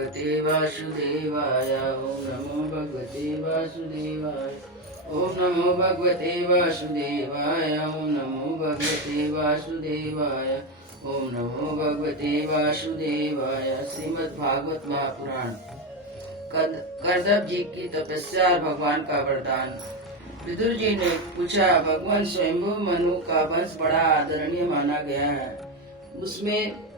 भगवते वासुदेवाय। ओम नमो भगवते वासुदेवाय। ओम नमो भगवते वासुदेवाय। ओम नमो भगवते वासुदेवाय। ओम नमो भगवते वासुदेवाय। श्रीमद् भागवत महापुराण। कर्दम जी की तपस्या और भगवान का वरदान। विदुर जी ने पूछा, भगवान स्वयंभू मनु का वंश बड़ा आदरणीय माना गया है, उसमें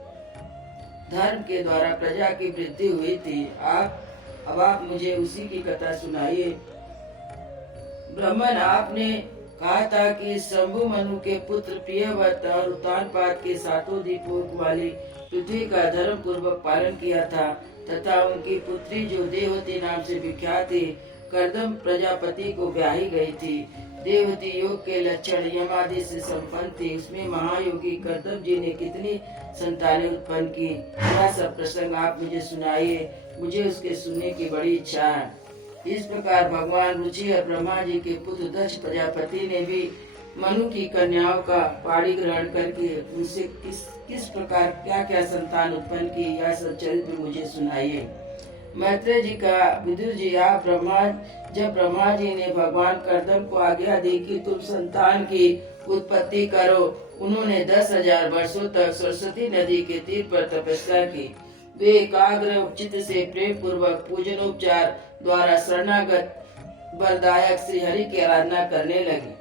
धर्म के द्वारा प्रजा की वृद्धि हुई थी। अब आप मुझे उसी की कथा सुनाइए। ब्राह्मण, आपने कहा था कि शंभु मनु के पुत्र प्रियव्रत और उत्तानपाद के सातों दीपों वाली पृथ्वी का धर्म पूर्वक पालन किया था तथा उनकी पुत्री जो देवती नाम से विख्यात थी, कर्दम प्रजापति को ब्याही गई थी। देवती योग के लक्षण यमादि से संपन्न थी। उसमें महायोगी कर्दम जी ने कितनी संतानें उत्पन्न की, यह सब प्रसंग आप मुझे सुनाइए। मुझे उसके सुनने की बड़ी इच्छा है। इस प्रकार भगवान रुचि और ब्रह्मा जी के पुत्र दक्ष प्रजापति ने भी मनु की कन्याओं का पाणी ग्रहण करके उनसे किस प्रकार क्या क्या संतान उत्पन्न की, यह सब चरित्र मुझे सुनाइए। मैत्रेय जी का, विदुर जी, आप जब ब्रह्मा जी ने भगवान कर्दम को आज्ञा दी कि तुम संतान की उत्पत्ति करो, उन्होंने 10,000 वर्षों तक सरस्वती नदी के तीर पर तपस्या की। वे एकाग्र चित्त से प्रेम पूर्वक पूजनोपचार द्वारा शरणागत वरदायक श्री हरि की आराधना करने लगी।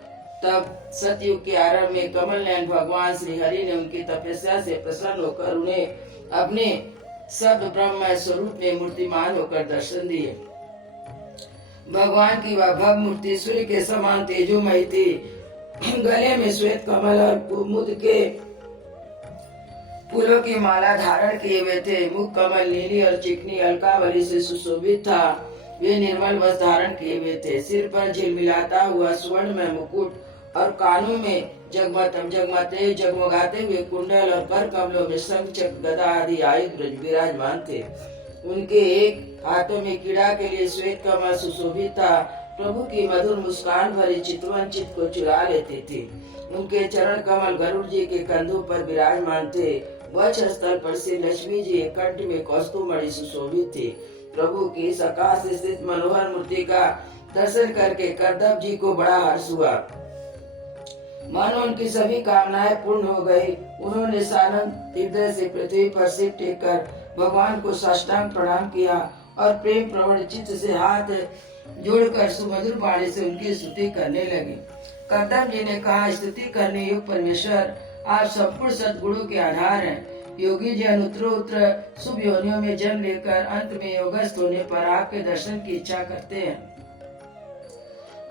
तब सतयुग के आरंभ में कमल नयन भगवान श्री हरि ने उनकी तपस्या से प्रसन्न होकर उन्हें अपने सब ब्रह्म स्वरूप में मूर्तिमान होकर दर्शन दिए। भगवान की वह भव्य मूर्ति सूर्य के समान तेजोमयी थी। गले में श्वेत कमल और कुमुद के फूलों की माला धारण किए हुए थे। मुख कमल नीली और चिकनी अलकावली से सुशोभित था। वे निर्मल वस्त्र धारण किए हुए थे। सिर पर झिलमिलाता हुआ स्वर्ण में मुकुट और कानों में जगमगाते हुए कुंडल और कर कमलों में शंख चक्र गदा आदि आयुध विराजमान थे। उनके एक हाथों में कीड़ा के लिए श्वेत कमल सुशोभित था। प्रभु की मधुर मुस्कान भरी चितवन चित्त को चुरा लेती थी। उनके चरण कमल गरुड़ जी के कंधों पर विराजमान थे। वक्ष स्थल पर से लक्ष्मी जी कंठ में कौस्तुभमणि सुशोभित थी। प्रभु की इस आकाश स्थित मनोहर मूर्ति का दर्शन करके कर्दम जी को बड़ा हर्ष हुआ। मानो उनकी सभी कामनाएं पूर्ण हो गई। उन्होंने सानंद हृदय से पृथ्वी पर सिर टेक कर भगवान को साष्टांग प्रणाम किया और प्रेम प्रवण चित्त से हाथ जोड़कर सुमधुर वाणी से उनकी स्तुति करने लगे। कर्दम जी ने कहा, स्तुति करने योग्य परमेश्वर, आप संपूर्ण सद्गुणों के आधार हैं। योगी जन उत्तरोत्तर शुभ योनियों में जन्म लेकर अंत में योगस्थ होने पर आपके दर्शन की इच्छा करते हैं।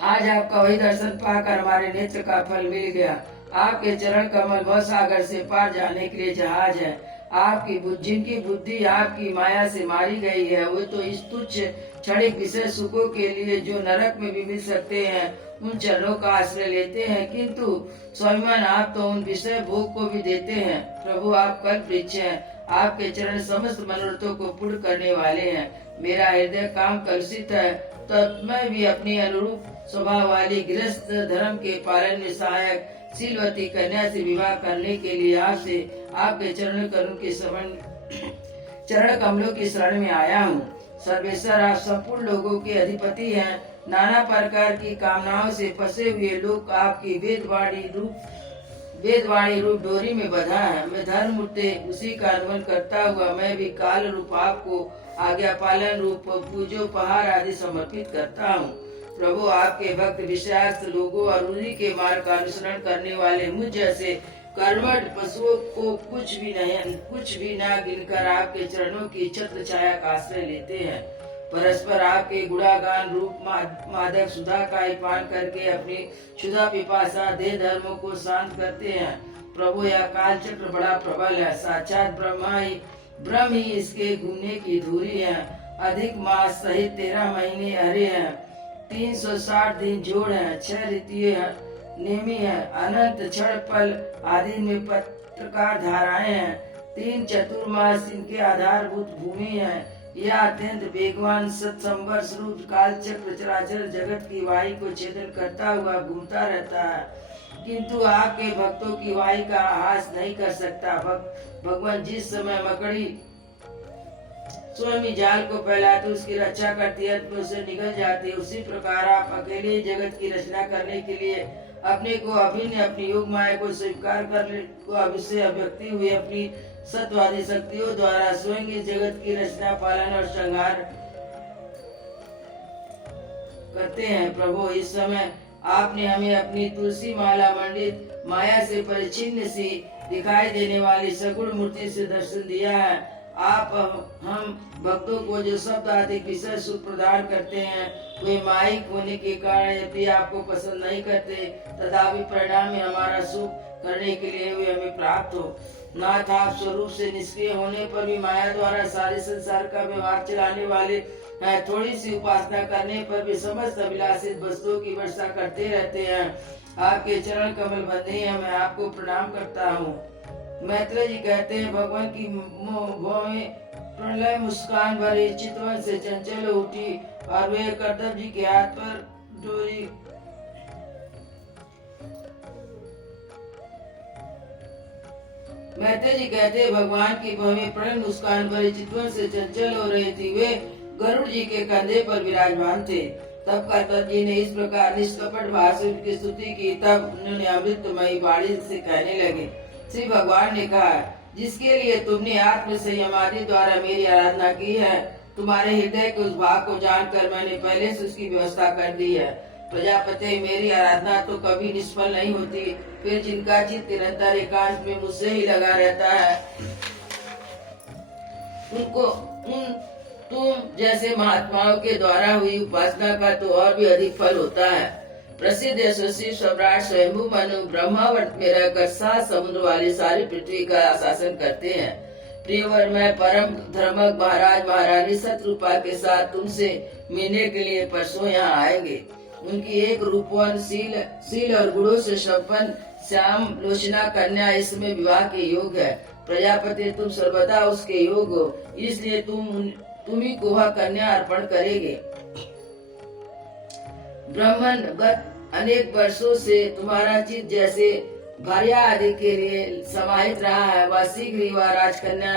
आज आपका वही दर्शन पाकर हमारे नेत्र का फल मिल गया। आपके चरण कमल भव सागर से पार जाने के लिए जहाज है। जिनकी बुद्धि आपकी माया से मारी गई है, वो तो इस तुच्छ क्षणिक विषय सुखों के लिए जो नरक में भी मिल सकते हैं, उन चरणों का आश्रय लेते हैं, किंतु स्वयं आप तो उन विषय भोग को भी देते हैं। प्रभु, आप कल्प वृक्ष हैं। आपके चरण समस्त मनोरथों को पूर्ण करने वाले हैं। मेरा हृदय काम कलुषित है, तो मैं भी अपनी अनुरूप स्वभाव वाली गृहस्थ धर्म के पालन में सहायक शीलवती कन्या से विवाह करने के लिए आपसे आपके चरण कमलों की शरण में आया हूँ। सर्वेश्वर, आप संपूर्ण लोगों के अधिपति हैं। नाना प्रकार की कामनाओं से फंसे हुए लोग आपकी वेदवाणी रूप डोरी में बंधा है। मैं धर्म मूर्ति उसी का अनुमान करता हुआ मैं भी काल रूप आपको आज्ञा पालन रूप पूजोपहार आदि समर्पित करता हूँ। प्रभु, आपके भक्त विषयास्त लोगों और उन्हीं के मार्ग का अनुसरण करने वाले मुझ जैसे कर्मठ पशुओं को कुछ भी न गिनकर आपके चरणों की छत्र छाया का आश्रय लेते हैं। परस्पर आपके गुणागान रूप मादक सुधा का पान करके अपनी क्षुधा पिपासा देह धर्मों को शांत करते हैं। प्रभु, यह काल चक्र बड़ा प्रबल है। साक्षात ब्रह्म ही इसके घूमने की धुरी है। अधिक मास सहित 13 महीने हरे हैं। 360 दिन जोड़ है। 6 ऋतुएं नेमी है। अनंत क्षण पल आदि में पत्रकार धाराएं हैं। 3 चतुर्मास इनके आधारभूत भूमि है। यह अत्यंत वेगवान सत्संवर्ष रूप काल चक्र चराचर जगत की वायु को छेदन करता हुआ घूमता रहता है, किंतु आपके भक्तों की वायु का आहास नहीं कर सकता। भगवान जिस समय मकड़ी स्वयं ही जाल को फैलाते उसकी रक्षा करती है, तो उसे निगल जाती है। उसी प्रकार आप अकेले जगत की रचना करने के लिए अपने को अभिन्न अपनी योग माया को स्वीकार कर ले को अभिषेक अभिव्यक्ति हुई अपनी सत्वादी शक्तियों द्वारा स्वयं इस जगत की रचना पालन और संहार करते हैं। प्रभु, इस समय आपने हमें अपनी तुलसी माला मंडित माया से परिचिन्न सी दिखाई देने वाली सगुण मूर्ति से दर्शन दिया है। आप हम भक्तों को जो शब्द आदि विषय सुख प्रदान करते हैं, वे माइक होने के कारण यदि आपको पसंद नहीं करते, तथापि परिणाम में हमारा सुख करने के लिए वे हमें प्राप्त हो। नाथ, आप स्वरूप से निष्क्रिय होने पर भी माया द्वारा सारे संसार का व्यवहार चलाने वाले हैं। थोड़ी सी उपासना करने पर भी समस्त अभिलाषित वस्तुओं की वर्षा करते रहते हैं। आपके चरण कमल बंधे हैं, मैं आपको प्रणाम करता हूँ। मैत्रेय जी कहते हैं, भगवान की प्रलय मुस्कान भरी चितवन से चंचल उठी और वे कर्दम जी के हाथ पर डोरी मैत्रेय जी कहते हैं, भगवान की भव्य प्रणय मुस्कान भरी चितवन से चंचल हो रही थी। वे गरुड़ जी के कंधे पर विराजमान थे। तब कर्दम जी ने इस प्रकार निष्कपट भाव से उनकी स्तुति की। तब उन्होंने अमृतमयी वाणी से कहने लगे, श्री भगवान ने कहा, जिसके लिए तुमने आत्म संयम आदि द्वारा मेरी आराधना की है, तुम्हारे हृदय के उस भाव को जानकर मैंने पहले से उसकी व्यवस्था कर दी है। प्रजापति, मेरी आराधना तो कभी निष्फल नहीं होती। फिर जिनका चित्त निरंतर एकांत में मुझसे ही लगा रहता है, तुम जैसे महात्माओं के द्वारा हुई उपासना का तो और भी अधिक फल होता है। प्रसिद्ध यशस्वी सम्राट स्वयंभू मनु ब्रह्मावर्त में रहकर 7 समुद्र वाली सारी पृथ्वी का शासन करते हैं। प्रियवर, मैं परम धर्मक महाराज महारानी शत्रुपा के साथ तुमसे मिलने के लिए परसों यहाँ आएंगे। उनकी एक रूपवान शील और गुणों से संपन्न श्याम लोचना कन्या इसमें विवाह के योग है। प्रजापति, तुम सर्वदा उसके योग हो, इसलिए तुम ही को वह कन्या अर्पण करेंगे। ब्राह्मण, गत अनेक वर्षों से तुम्हारा चित्त जैसे भार्या आदि के लिए समाहित रहा है, वह शीघ्र ही वह राजकन्या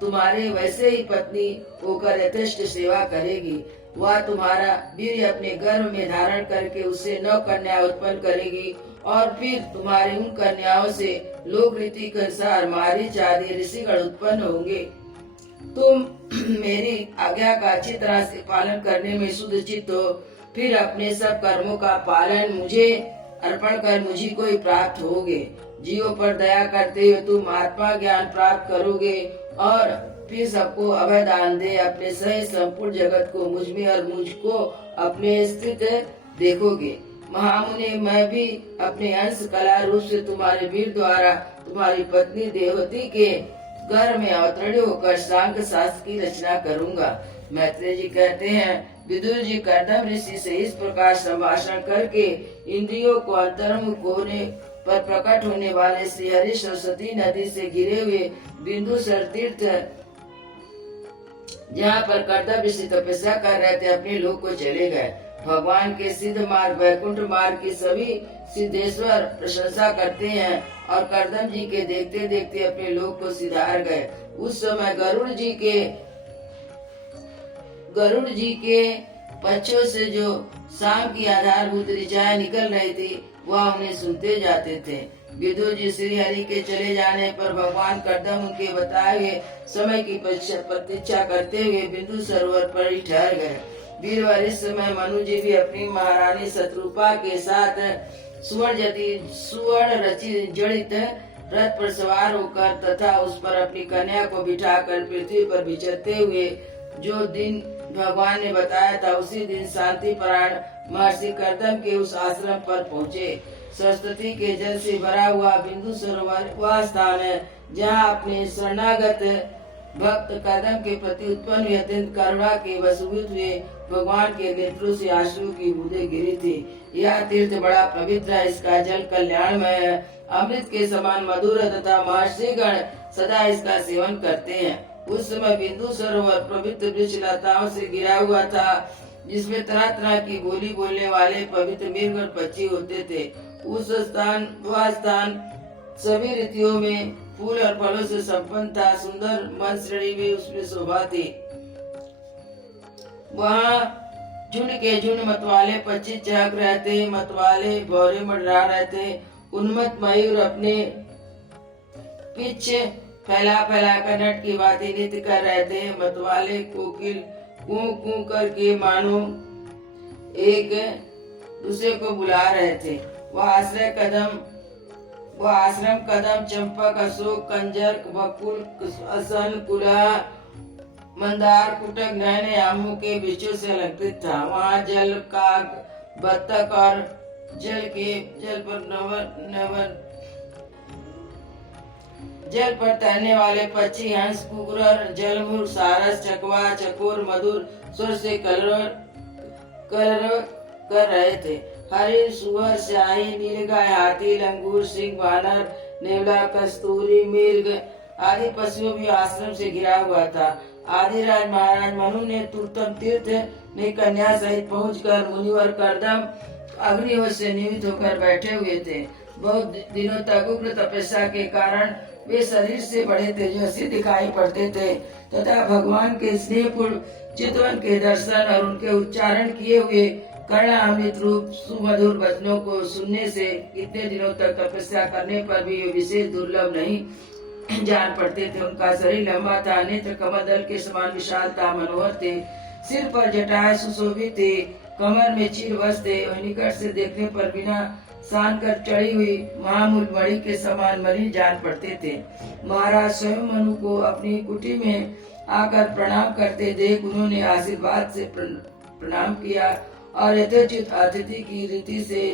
तुम्हारे वैसे ही पत्नी होकर यथेष्ट सेवा करेगी। वह तुम्हारा वीर्य अपने गर्भ में धारण करके उससे 9 कन्या उत्पन्न करेगी और फिर तुम्हारी उन कन्याओं से लोक रीति के अनुसार मारीच आदि ऋषिगण उत्पन्न होंगे। तुम मेरी आज्ञा का अच्छी तरह से पालन करने में शुद्ध चित्त हो, फिर अपने सब कर्मों का पालन मुझे अर्पण कर मुझी को ही प्राप्त होगे। जीवों पर दया करते हुए तुम आत्मा ज्ञान प्राप्त करोगे और फिर सबको अभय दान दे अपने सही संपूर्ण जगत को मुझ में और मुझको अपने स्थित देखोगे। महामुनि, मैं भी अपने अंश कला रूप से तुम्हारे वीर द्वारा तुम्हारी पत्नी देवती के घर में अवतरण होकर सांख्य शास्त्र की रचना करूंगा। मैत्रेय जी कहते हैं, विदुर जी कर्दम ऋषि से इस प्रकार संभाषण करके इंद्रियों को अंतर्मुख होने पर प्रकट होने वाले श्री हरि सरस्वती नदी से घिरे हुए बिंदुसर तीर्थ, जहाँ पर कर्दम ऋषि तपस्या कर रहे थे, अपने लोक को चले गए। भगवान के सिद्ध मार्ग वैकुंठ मार्ग की सभी सिद्धेश्वर प्रशंसा करते हैं और कर्दम जी के देखते देखते अपने लोक को सिधार गए। उस समय गरुड़ जी के पक्षों से जो शाम की आधारभूत ऋचाएं निकल रही थी, वह उन्हें सुनते जाते थे। विदुर जी श्री हरि के चले जाने पर भगवान कर्दम उनके बताए हुए समय की प्रतीक्षा करते हुए बिंदु सरोवर पर ही ठहर गए। वीरवर, इस समय मनु जी भी अपनी महारानी शत्रुपा के साथ सुवर्ण रचित जड़ित रथ पर सवार होकर तथा उस पर अपनी कन्या को बिठाकर पृथ्वी पर विचरते हुए जो दिन भगवान ने बताया था, उसी दिन शांति परायण महर्षि कर्दम के उस आश्रम पर पहुँचे। सरस्वती के जल से भरा हुआ बिंदु सरोवर वह स्थान है जहाँ अपने शरणागत भक्त कर्दम के प्रति उत्पन्न हुई अत्यंत करुणा के वशीभूत हुए भगवान के नेत्रों से आंसू की बूंदें गिरी थी। यह तीर्थ बड़ा पवित्र है, इसका जल कल्याणमय है, अमृत के समान मधुर तथा महर्षिगण सदा इसका सेवन करते हैं। उस समय बिंदु सरोवर पवित्र वृक्ष लताओं से घिरा हुआ था, जिसमें तरह तरह की बोली बोलने वाले पवित्र मृग और पक्षी होते थे। वह स्थान सभी ऋतुओं में फूल और फलों से संपन्न था। सुंदर वन श्रेणी भी उसमें शोभा थी। वहाँ झुंड के झुंड मतवाले पक्षी चहक रहते, मतवाले भौरे मंडरा रहते। उन्मत्त मयूर अपने पिच फैला फैला कर नट की बातें नित्य कर रहे थे। मतवाले कोकिल कूं कूं करके मानो एक दूसरे को बुला रहे थे। वह आश्रम कदम चंपक अशोक कंजर बकुल असन कुला मंदार कुटक नयने आमों के बीचों से अलंकृत था। वहाँ जल काग बत्तख और जल पर तैरने वाले पक्षी हंस कुकुर जलमुर्ग सारस चकवा चकोर मधुर स्वर से कलरव कर रहे थे। हरिण सुअर शाही नीलगाय हाथी लंगूर सिंह वानर नेवला कस्तूरी मृग आदि पशुओं भी आश्रम से घिरा हुआ था। आदिराज महाराज मनु ने तुर्तम तीर्थ ने कन्या सहित पहुंचकर मुनिवर करदम अग्निहोत्र से निमित्त होकर बैठे हुए थे। बहुत दिनों तक उग्र तपस्या के कारण वे शरीर से बड़े तेजस्वी दिखाई पड़ते थे तथा भगवान के स्नेहपूर्ण चितवन के दर्शन और उनके उच्चारण किए हुए कर्णामृत रूप सुमधुर वचनों को सुनने से इतने दिनों तक तपस्या करने पर भी वे विशेष दुर्लभ नहीं जान पड़ते थे। उनका शरीर लंबा था, नेत्र कमंडल के समान विशाल था, मनोहर थे, सिर पर जटाएं सुशोभित थे, कमर में चीर थे और निकट से देखने पर बिना सान कर चढ़ी हुई महामूल मणि के समान मणि जान पड़ते थे। महाराज स्वयं मनु को अपनी कुटी में आकर प्रणाम करते देख उन्होंने आशीर्वाद से प्रणाम किया और यथोचित अतिथि की रीति से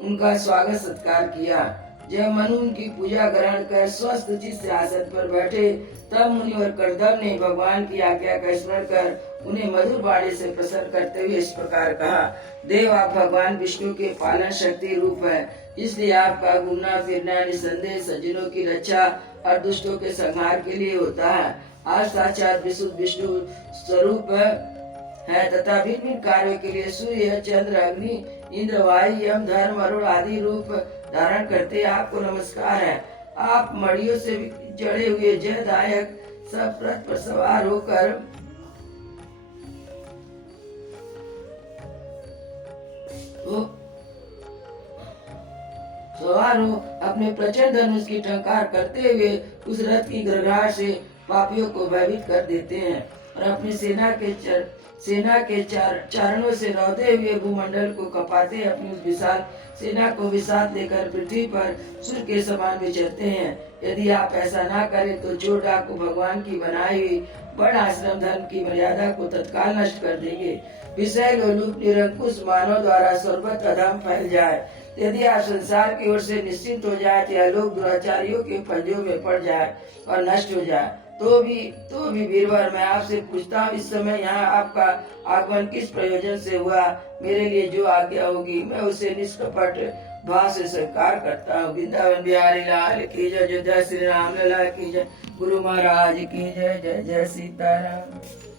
उनका स्वागत सत्कार किया। जब मनु उनकी पूजा ग्रहण कर स्वस्थ चित्त से आसन पर बैठे तब मुनिवर करदम ने भगवान की आज्ञा का स्मरण कर उन्हें मधुर वाणी से प्रसन्न करते हुए इस प्रकार कहा, देव आप भगवान विष्णु के पालन शक्ति रूप है, इसलिए आपका घूमना फिरना निसंदेह सज्जनों की रक्षा और दुष्टों के संहार के लिए होता है। आज साक्षात विशुद्ध विष्णु स्वरूप है तथा भिन्न भिन्न कार्यों के लिए सूर्य चंद्र अग्नि इंद्र वायु यम धर्म अरुण आदि रूप धारण करते आपको नमस्कार है। आप मड़ियों से जड़े हुए जयदायक सब रथ पर सवार होकर अपने प्रचंड धनुष की टंकार करते हुए उस रथ की गड़गड़ाहट से पापियों को भयभीत कर देते हैं और अपनी सेना के चारणों से रौदे हुए भूमंडल को कपाते अपनी उस विशाल सेना को विसात लेकर पृथ्वी पर सूर्य के समान विचरते हैं। यदि आप ऐसा ना करें तो चोर डाकू भगवान की बनाई हुई बड़ आश्रम धर्म की मर्यादा को तत्काल नष्ट कर देंगे। विषय लोलुप निरंकुश मानव द्वारा सर्वत्र अधम फैल जाए। यदि आप संसार की ओर से निश्चिंत हो जाए तो यह लोग दुराचारियों के पंजों में पड़ जाए और नष्ट हो जाए। तो भी वीरवर मैं आपसे पूछता हूँ, इस समय यहाँ आपका आगमन किस प्रयोजन से हुआ? मेरे लिए जो आज्ञा होगी मैं उसे निष्कपट भाव से स्वीकार करता हूँ। वृंदावन बिहारी लाल की जय, जय श्री राम लला की जय, गुरु महाराज की जय, जय जय सीताराम।